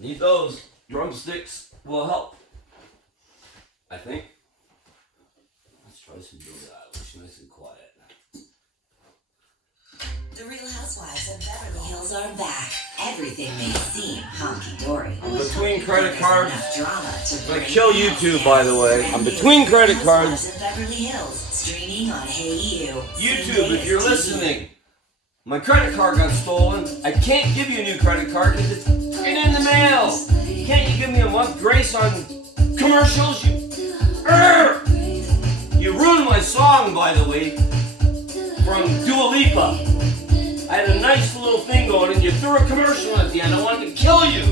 Need those. Drumsticks will help. I think. Let's try some Billie Eilish, nice and quiet. The Real Housewives of Beverly Hills are back. Everything may seem honky-dory. I'm between credit cards. I kill YouTube, by the way. I'm between credit cards. Of Beverly Hills, streaming on YouTube, if you're listening, my credit card got stolen. I can't give you a new credit card because it's in the mail. Can't you give me a month grace on commercials? You ruined my song, by the way, from Dua Lipa. I had a nice little thing going and you threw a commercial at the end. I wanted to kill you.